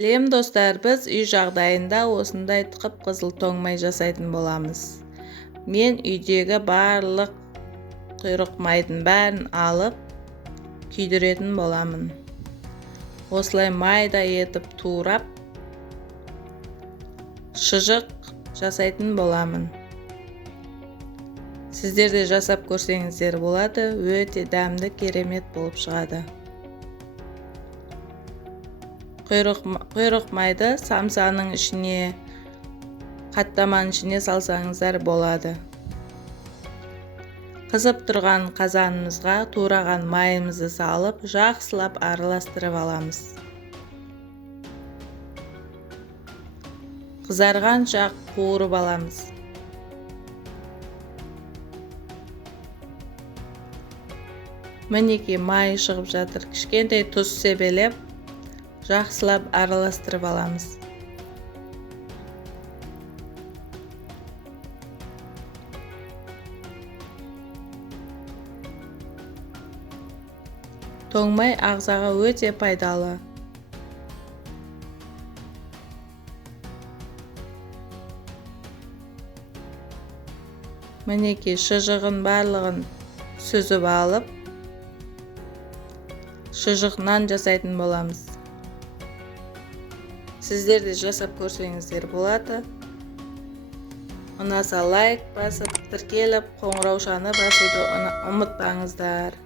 Сәлем достар, біз үй жағдайында осындай қып-қызыл тоңмай жасайтын боламыз. Мен үйдегі барлық құйрық майдың бәрін алып күйдіретін боламын. Осылай майда етіп турап шыжық жасайтын боламын. Сіздер де жасап көрсеңіздер болады, өте дәмді, керемет болып шығады. Құйрық майды самсаның ішіне, қаттаманың ішіне салсаңыздар болады. Қызып тұрған қазанымызға тураған майымызды салып, жақсылап араластырып аламыз. Қызарғанша қуырып аламыз. Мінекей май шығып жатыр. Кішкентай тұз себелеп, жақсылап араластырып аламыз. Тоңмай ағзаға өте пайдалы. Мінекей шыжығын барлығын сүзіп алып, шыжығынан жасайтын боламыз. Сіздер де жасап көрсеңіздер болады. Ұнаса лайк басып, тіркеліп, қоңыраушаны басуды ұмытпаңыздар.